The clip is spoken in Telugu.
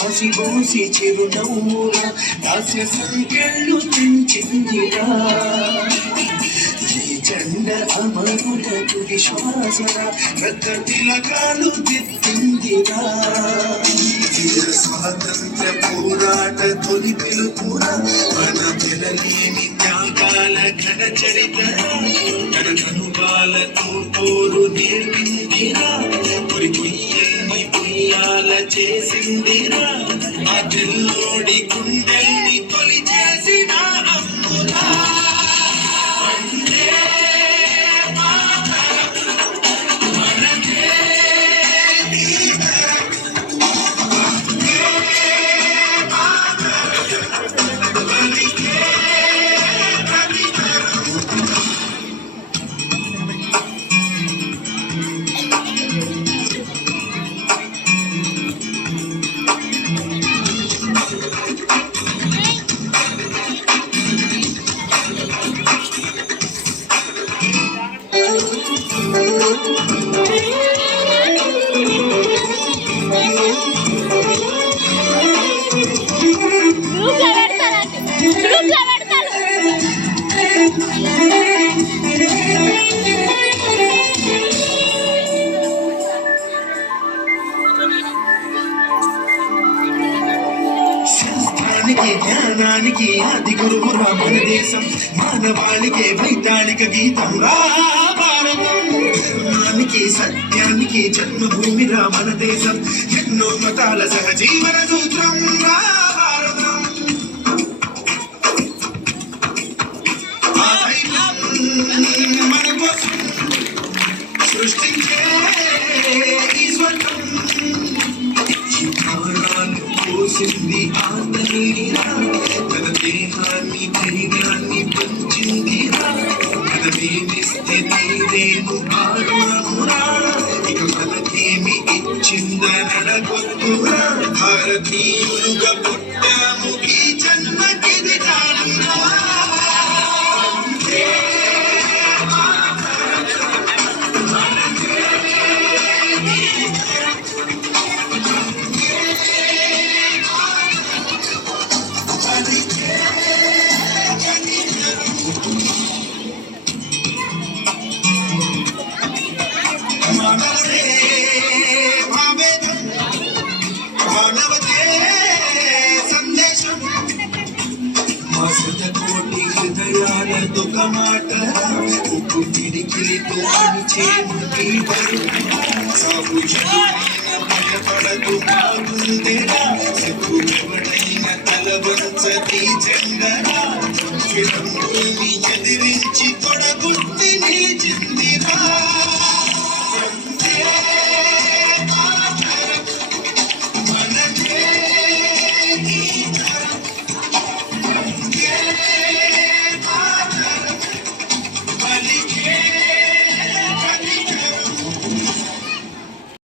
హసిబోసి చిరునవ్వుల దాస్య సంఖ్యలు తెంచిందిరా ఈ జెండ అమరుల తుది శ్వాసన రక్త తిలకాలు దిద్దిందిరా స్వాతంత్ర పోరాట తొలి పిలుపురా మన పిల్లలేని త్యాగాల ఘన చరిత్ర తన కనుబాలతో పోరు నేర్పిందిరా పొయ్యల్ని పొయ్యాల చేసిందిరా ఆ తెల్లోడి గుండెల్ని తొలి చేసిన అమ్మురా జ్ఞానానికి ఆది గురువురా మన దేశం మానవాళికే వైతాళిక గీతం రా భారతం ధర్మానికి సత్యానికి జన్మభూమిరా మన దేశం ఎన్నో మతాల సహజీవన సూత్రం రా భారతం మన కోసం సృష్టించే ఈ స్వర్గం పోసింది ఆ తల్లిరా తన దేహాన్ని ధైర్యాన్ని పంచిందిరా మనమేమిస్తే తీరేను ఆరుణమురా ఇక మనకేమి ఇచ్చిందనడగొద్దురా భారతీయులుగా పుట్టాము ఈ జన్మకిది కానురా కోటి హృదయాలతో మాట ఉప్పు పిడికిలితో భయపడదు బాగుందేరా శత్రువుడైన తలవంచది జెండరా ఎదిరించి తొడగు